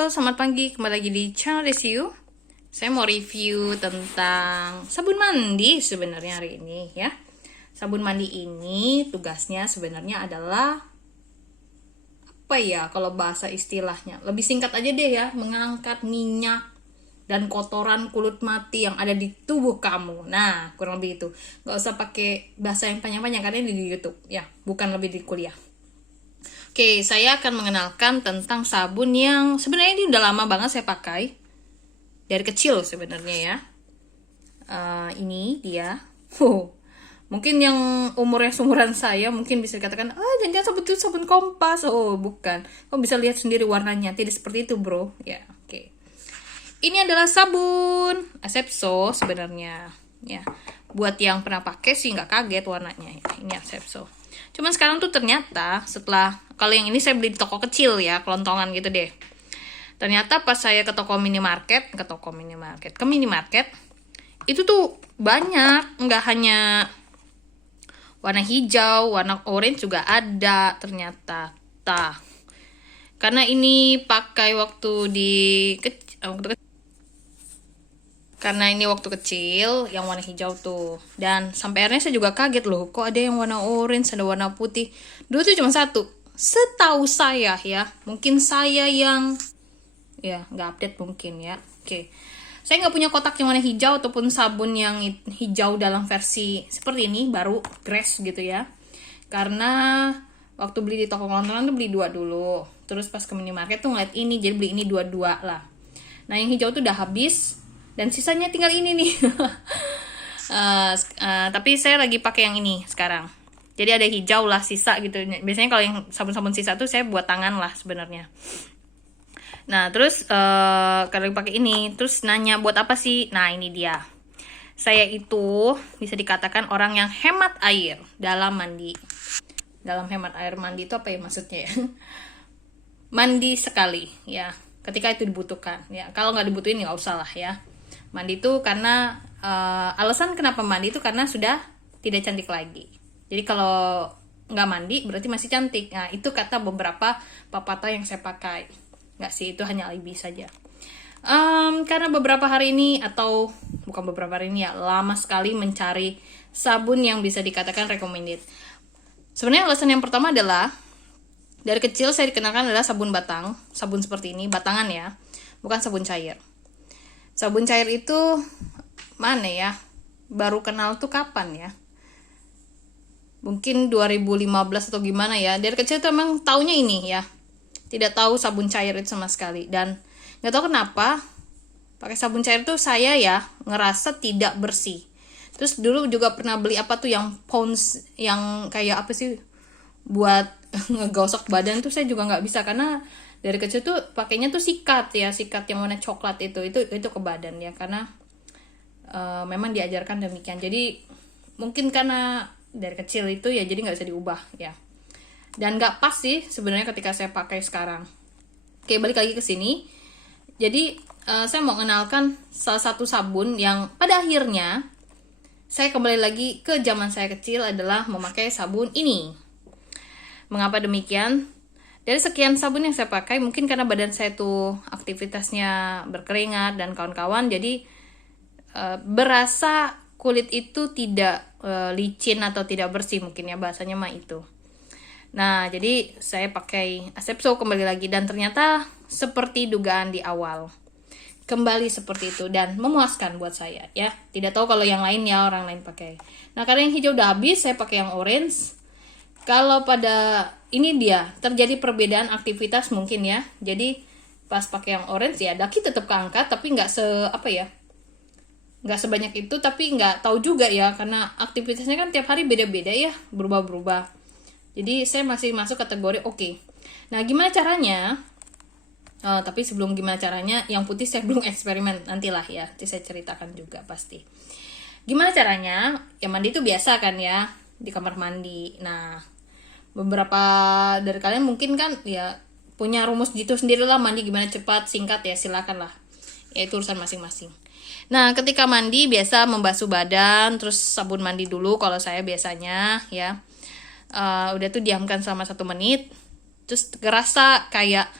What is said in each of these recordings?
Halo, selamat pagi. Kembali lagi di channel Review. Saya mau review tentang sabun mandi sebenarnya hari ini ya. Sabun mandi ini tugasnya sebenarnya adalah apa ya kalau bahasa istilahnya? Lebih singkat aja deh ya, mengangkat minyak dan kotoran kulit mati yang ada di tubuh kamu. Nah, kurang lebih itu. Gak usah pakai bahasa yang panjang-panjang karena ini di YouTube ya, bukan lebih di kuliah. Oke, saya akan mengenalkan tentang sabun yang sebenarnya ini udah lama banget saya pakai. Dari kecil sebenarnya ya. Ini dia. Mungkin yang umurnya seumuran saya mungkin bisa dikatakan, jangan sabun itu sabun kompas. Oh, bukan. Kamu bisa lihat sendiri warnanya. Tidak seperti itu, bro. Ya, oke. Ini adalah sabun Asepso sebenarnya. Ya, buat yang pernah pakai sih nggak kaget warnanya. Ya, ini Asepso. Cuman sekarang tuh ternyata setelah, kalau yang ini saya beli di toko kecil ya, kelontongan gitu deh. Ternyata pas saya ke minimarket, itu tuh banyak, nggak hanya warna hijau, warna orange juga ada ternyata. Karena ini pakai waktu karena ini waktu kecil yang warna hijau tuh. Dan sampai akhirnya saya juga kaget loh, kok ada yang warna orange, ada warna putih. Dulu tuh cuma satu. Setahu saya ya, mungkin saya yang ya nggak update mungkin ya. Oke. Saya nggak punya kotak yang warna hijau ataupun sabun yang hijau dalam versi seperti ini, baru Grace gitu ya. Karena waktu beli di toko kelontongan tuh beli 2 dulu. Terus pas ke minimarket tuh ngeliat ini, jadi beli ini 2-2 lah. Nah yang hijau tuh udah habis. Dan sisanya tinggal ini nih. Tapi saya lagi pakai yang ini sekarang. Jadi ada hijau lah sisa gitu. Biasanya kalau yang sabun-sabun sisa tuh saya buat tangan lah sebenarnya. Nah terus kalau pakai ini, terus nanya buat apa sih? Nah ini dia. Saya itu bisa dikatakan orang yang hemat air dalam mandi. Dalam hemat air mandi itu apa ya maksudnya ya? Mandi sekali ya. Ketika itu dibutuhkan ya. Kalau nggak dibutuhin nggak usah lah ya. Mandi itu karena alasan kenapa mandi itu karena sudah tidak cantik lagi. Jadi kalau nggak mandi berarti masih cantik. Nah itu kata beberapa pepatah yang saya pakai. Nggak sih, itu hanya alibi saja. Karena beberapa hari ini atau bukan beberapa hari ini ya, lama sekali mencari sabun yang bisa dikatakan recommended. Sebenarnya alasan yang pertama adalah dari kecil saya dikenalkan adalah sabun batang, sabun seperti ini, batangan ya, bukan sabun cair. Sabun cair itu mana ya? Baru kenal tuh kapan ya? Mungkin 2015 atau gimana ya. Dari kecil tuh emang taunya ini ya. Tidak tahu sabun cair itu sama sekali. Dan gak tahu kenapa pakai sabun cair tuh saya ya ngerasa tidak bersih. Terus dulu juga pernah beli apa tuh yang Pond's yang kayak apa sih buat ngegosok badan tuh saya juga nggak bisa karena dari kecil tuh pakainya tuh sikat yang warna coklat itu ke badan ya karena memang diajarkan demikian. Jadi mungkin karena dari kecil itu ya jadi nggak bisa diubah ya. Dan nggak pas sih sebenarnya ketika saya pakai sekarang. Oke, balik lagi ke sini. Jadi saya mau mengenalkan salah satu sabun yang pada akhirnya saya kembali lagi ke zaman saya kecil adalah memakai sabun ini. Mengapa demikian? Dari sekian sabun yang saya pakai, mungkin karena badan saya tuh aktivitasnya berkeringat dan kawan-kawan, jadi berasa kulit itu tidak licin atau tidak bersih mungkin ya bahasanya mah itu. Nah, jadi saya pakai Asepso kembali lagi dan ternyata seperti dugaan di awal. Kembali seperti itu dan memuaskan buat saya ya. Tidak tahu kalau yang lain ya orang lain pakai. Nah, karena yang hijau udah habis, saya pakai yang orange. Kalau pada ini dia terjadi perbedaan aktivitas mungkin ya. Jadi pas pakai yang orange ya daki tetap keangkat tapi nggak nggak sebanyak itu, tapi nggak tahu juga ya karena aktivitasnya kan tiap hari beda-beda ya, berubah-berubah. Jadi saya masih masuk kategori oke. Nah gimana caranya? Tapi sebelum gimana caranya, yang putih saya belum eksperimen, nantilah ya, nanti saya ceritakan juga pasti. Gimana caranya? Ya mandi itu biasa kan ya di kamar mandi. Nah beberapa dari kalian mungkin kan ya punya rumus gitu sendiri lah mandi gimana cepat singkat ya, silakan lah ya, itu urusan masing-masing. Nah ketika mandi biasa membasuh badan, terus sabun mandi dulu kalau saya biasanya ya. Udah tuh diamkan selama 1 menit, terus kerasa kayak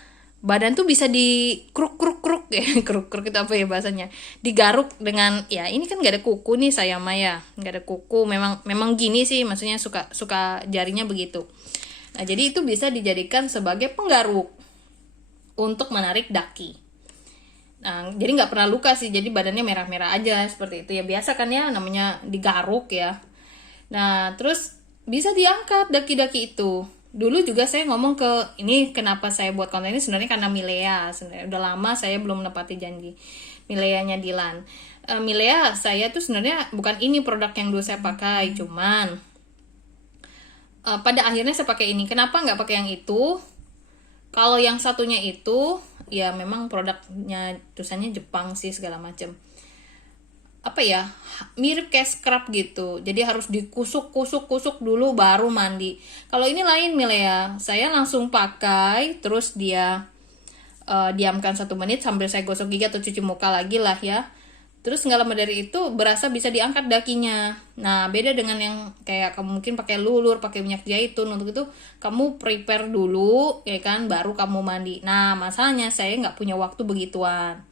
badan tuh bisa dikruk-kruk-kruk ya. Kruk-kruk itu apa ya bahasanya, digaruk dengan, ya ini kan gak ada kuku nih saya Maya, gak ada kuku, memang gini sih, maksudnya suka jarinya begitu. Nah jadi itu bisa dijadikan sebagai penggaruk untuk menarik daki. Nah jadi nggak pernah luka sih, jadi badannya merah-merah aja seperti itu ya, biasa kan ya, namanya digaruk ya. Nah terus bisa diangkat daki-daki itu. Dulu juga saya ngomong ke ini, kenapa saya buat konten ini sebenarnya karena Milea. Sebenarnya udah lama saya belum menepati janji. Mileanya Dilan. Milea saya tuh sebenarnya bukan ini produk yang dulu saya pakai, cuman pada akhirnya saya pakai ini. Kenapa nggak pakai yang itu? Kalau yang satunya itu ya memang produknya tulisannya Jepang sih segala macam. Apa ya, mirip kayak scrub gitu, jadi harus dikusuk dulu baru mandi. Kalau ini lain Milea, saya langsung pakai, terus dia diamkan 1 menit sambil saya gosok gigi atau cuci muka lagi lah ya. Terus nggak lama dari itu berasa bisa diangkat dakinya. Nah beda dengan yang kayak kamu mungkin pakai lulur, pakai minyak zaitun, untuk itu kamu prepare dulu ya kan, baru kamu mandi. Nah masalahnya saya nggak punya waktu begituan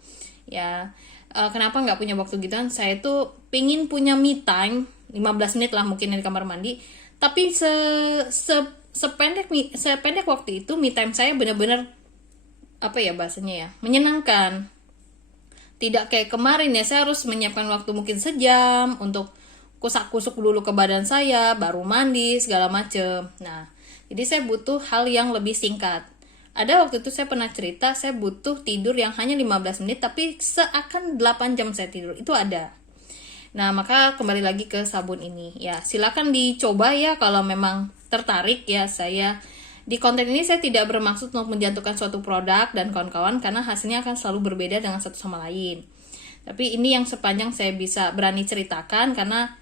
ya. Kenapa nggak punya waktu gituan? Saya tuh pingin punya me time 15 menit lah mungkin di kamar mandi, tapi sependek waktu itu me time saya bener-bener apa ya bahasanya ya, menyenangkan. Tidak kayak kemarin ya, saya harus menyiapkan waktu mungkin sejam untuk kusak-kusuk dulu ke badan saya, baru mandi segala macem. Nah jadi saya butuh hal yang lebih singkat. Ada waktu itu saya pernah cerita, saya butuh tidur yang hanya 15 menit, tapi seakan 8 jam saya tidur. Itu ada. Nah, maka kembali lagi ke sabun ini. Ya, silakan dicoba ya kalau memang tertarik ya. Saya di konten ini saya tidak bermaksud untuk menjatuhkan suatu produk dan kawan-kawan, karena hasilnya akan selalu berbeda dengan satu sama lain. Tapi ini yang sepanjang saya bisa berani ceritakan, karena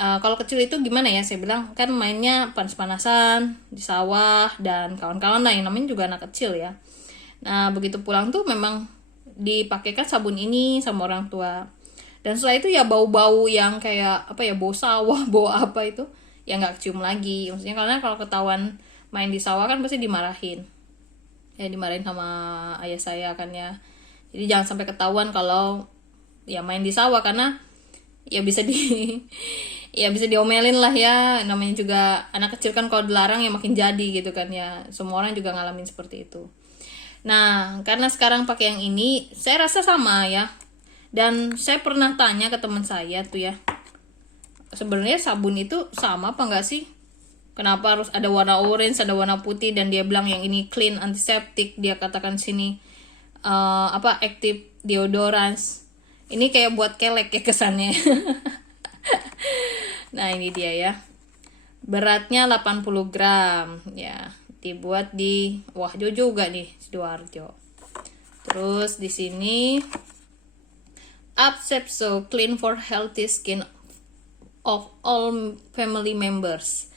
kalau kecil itu gimana ya, saya bilang kan mainnya panas-panasan di sawah dan kawan-kawan lah, yang namanya juga anak kecil ya. Nah begitu pulang tuh memang dipakaikan sabun ini sama orang tua, dan setelah itu ya bau-bau yang kayak apa ya, bau sawah, bau apa itu ya nggak kecium lagi. Maksudnya karena kalau ketahuan main di sawah kan pasti dimarahin ya, dimarahin sama ayah saya kan ya. Jadi jangan sampai ketahuan kalau ya main di sawah, karena ya bisa ya bisa diomelin lah ya, namanya juga anak kecil kan, kalau dilarang ya makin jadi gitu kan ya. Semua orang juga ngalamin seperti itu. Nah karena sekarang pakai yang ini, saya rasa sama ya. Dan saya pernah tanya ke teman saya tuh ya, sebenarnya sabun itu sama apa enggak sih, kenapa harus ada warna orange, ada warna putih, dan dia bilang yang ini clean, antiseptik, dia katakan sini active deodorants. Ini kayak buat kelek ya kesannya. Nah ini dia ya, beratnya 80 gram ya, dibuat di Wahjo juga nih, Sidoarjo. Terus di sini Absepso clean for healthy skin of all family members.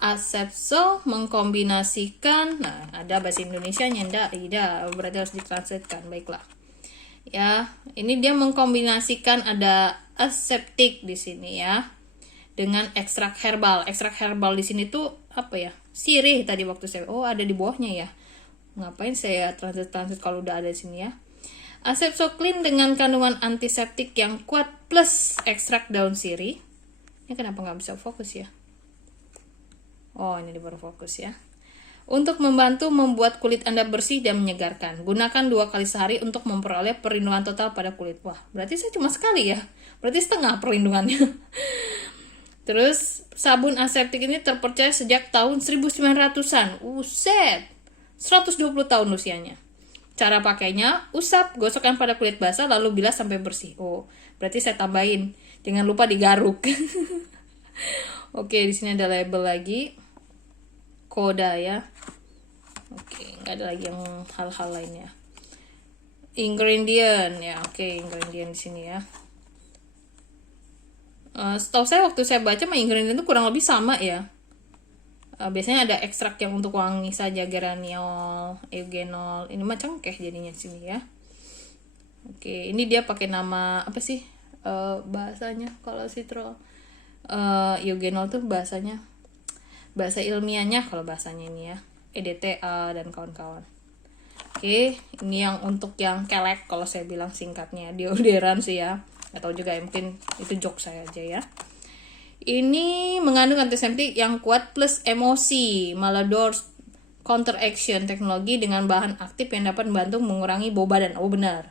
Absepso mengkombinasikan, nah ada bahasa Indonesianya enggak? Tidak, berarti harus ditranslatekan. Baiklah ya, ini dia mengkombinasikan, ada aseptik di sini ya dengan ekstrak herbal. Ekstrak herbal di sini tuh apa ya, sirih tadi waktu saya, ada di bawahnya ya, ngapain saya translate kalau udah ada di sini ya. Asepso clean dengan kandungan antiseptik yang kuat plus ekstrak daun sirih. Ini kenapa nggak bisa fokus ya? Ini baru fokus ya. Untuk membantu membuat kulit Anda bersih dan menyegarkan. Gunakan 2 kali sehari untuk memperoleh perlindungan total pada kulit. Wah, berarti saya cuma sekali ya. Berarti setengah perlindungannya. Terus, sabun aseptik ini terpercaya sejak tahun 1900-an. Uset! 120 tahun usianya. Cara pakainya, usap, gosokkan pada kulit basah, lalu bilas sampai bersih. Berarti saya tambahin. Jangan lupa digaruk. Oke, di sini ada label lagi. Koda ya. Oke, nggak ada lagi yang hal-hal lainnya. Ingredient ya, ingredient di sini ya. Setahu saya waktu saya baca ingredient itu kurang lebih sama ya. Biasanya ada ekstrak yang untuk wangi saja, geraniol, eugenol. Ini mah cengkeh jadinya sini ya. Oke, ini dia pakai nama apa sih bahasanya kalau citral? Eugenol tuh bahasa ilmiahnya, kalau bahasanya ini ya, EDTA dan kawan-kawan. Oke, ini yang untuk yang kelek kalau saya bilang singkatnya, deodoran sih ya. Atau juga mungkin itu joke saya aja ya. Ini mengandung antiseptik yang kuat plus emosi, Malador counter action teknologi dengan bahan aktif yang dapat membantu mengurangi bau badan. Oh benar.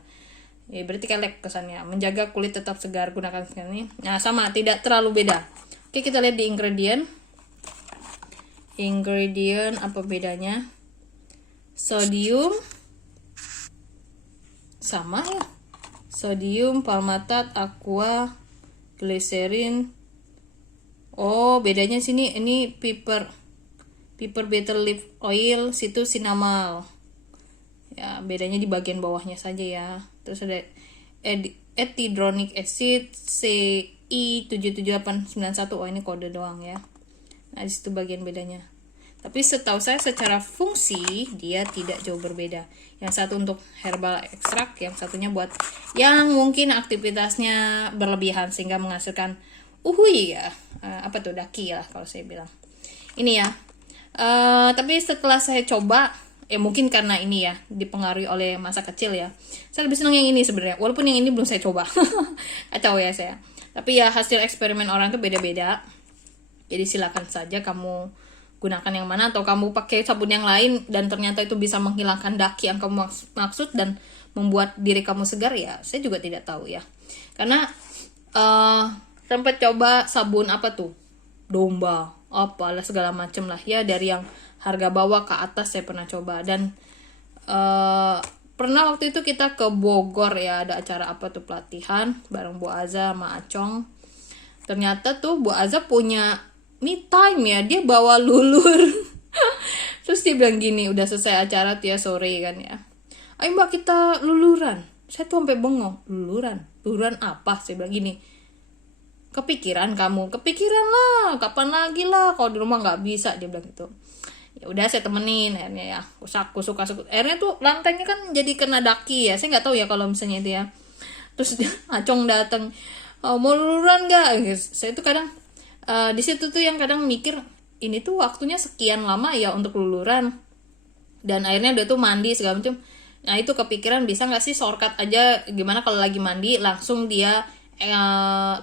Ya, berarti kelek kesannya. Menjaga kulit tetap segar, gunakan ini. Nah, sama, tidak terlalu beda. Oke, kita lihat di ingredient. Ingredient apa bedanya? Sodium sama ya, sodium, palmitat, aqua, glycerin. Oh, bedanya sini ini piper betel leaf oil, situ sinamal. Ya, bedanya di bagian bawahnya saja ya. Terus ada ethidronic acid CI77891. Oh, ini kode doang ya. Nah, di situ bagian bedanya. Tapi setahu saya secara fungsi dia tidak jauh berbeda. Yang satu untuk herbal ekstrak, yang satunya buat yang mungkin aktivitasnya berlebihan sehingga menghasilkan ya, apa tuh, daki lah kalau saya bilang. Ini ya. Tapi setelah saya coba, mungkin karena ini ya dipengaruhi oleh masa kecil ya. Saya lebih senang yang ini sebenarnya. Walaupun yang ini belum saya coba. Kacau ya saya. Tapi ya hasil eksperimen orang tuh beda-beda. Jadi silakan saja kamu gunakan yang mana, atau kamu pakai sabun yang lain dan ternyata itu bisa menghilangkan daki yang kamu maksud dan membuat diri kamu segar, ya saya juga tidak tahu ya. Karena sempat coba sabun apa tuh, domba apalah segala macem lah ya, dari yang harga bawah ke atas saya pernah coba. Dan pernah waktu itu kita ke Bogor ya, ada acara apa tuh, pelatihan bareng Bu Aza sama Acong. Ternyata tuh Bu Aza punya me time ya, dia bawa lulur. Terus dia bilang gini, udah selesai acara tuh ya, sore kan ya, ayo mbak kita luluran. Saya tuh sampai bengong, luluran apa? Saya bilang gini, kepikiran kamu, kepikiran lah, kapan lagi lah, kalau di rumah nggak bisa, dia bilang gitu. Ya udah saya temenin akhirnya ya, kusuk akhirnya tuh lantainya kan jadi kena daki ya, saya nggak tahu ya kalau misalnya itu ya. Terus Acong datang, mau luluran nggak? Saya tuh kadang di situ tuh yang kadang mikir, ini tuh waktunya sekian lama ya untuk luluran, dan akhirnya udah tuh mandi segala macam. Nah itu kepikiran, bisa nggak sih shortcut aja, gimana kalau lagi mandi langsung dia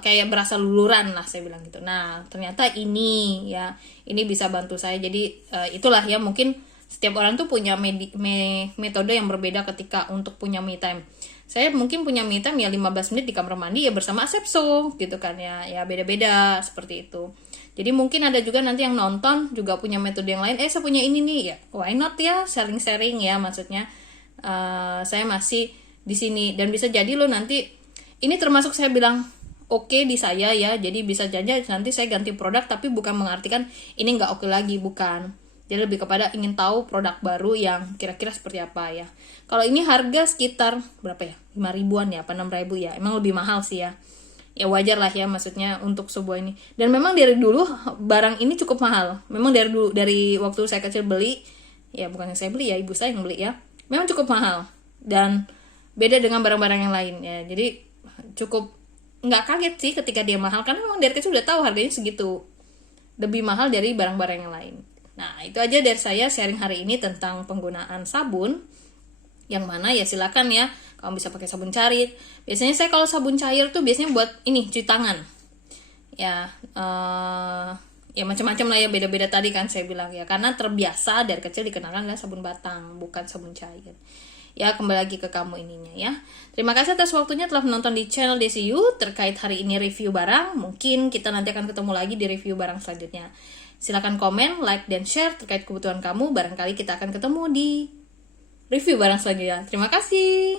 kayak berasa luluran lah, saya bilang gitu. Nah ternyata ini ya, ini bisa bantu saya. Jadi itulah ya, mungkin setiap orang tuh punya metode yang berbeda ketika untuk punya me time. Saya mungkin punya me time ya 15 menit di kamar mandi ya bersama Asepso gitu kan ya, ya beda-beda seperti itu. Jadi mungkin ada juga nanti yang nonton juga punya metode yang lain, saya punya ini nih ya, why not ya, sharing ya, maksudnya saya masih di sini dan bisa jadi lo nanti ini termasuk saya bilang oke di saya ya, jadi bisa jadi nanti saya ganti produk, tapi bukan mengartikan ini nggak oke lagi, bukan. Jadi lebih kepada ingin tahu produk baru yang kira-kira seperti apa ya. Kalau ini harga sekitar berapa ya? 5 ribuan ya, apa 6 ribu ya. Emang lebih mahal sih ya. Ya wajar lah ya, maksudnya untuk sebuah ini. Dan memang dari dulu barang ini cukup mahal. Memang dari dulu, dari waktu saya kecil beli, ya bukan yang saya beli ya, ibu saya yang beli ya. Memang cukup mahal. Dan beda dengan barang-barang yang lain ya. Jadi cukup nggak kaget sih ketika dia mahal, karena memang dari kecil udah tahu harganya segitu. Lebih mahal dari barang-barang yang lain. Nah, itu aja dari saya sharing hari ini tentang penggunaan sabun. Yang mana ya silakan ya, kamu bisa pakai sabun cair. Biasanya saya kalau sabun cair tuh biasanya buat ini, cuci tangan. Ya, ya macam-macam lah ya, beda-beda tadi kan saya bilang ya. Karena terbiasa dari kecil dikenalkan adalah sabun batang, bukan sabun cair. Ya, kembali lagi ke kamu ininya ya. Terima kasih atas waktunya telah menonton di channel DCU terkait hari ini review barang. Mungkin kita nanti akan ketemu lagi di review barang selanjutnya. Silakan komen, like, dan share terkait kebutuhan kamu. Barangkali kita akan ketemu di review barang selanjutnya. Terima kasih.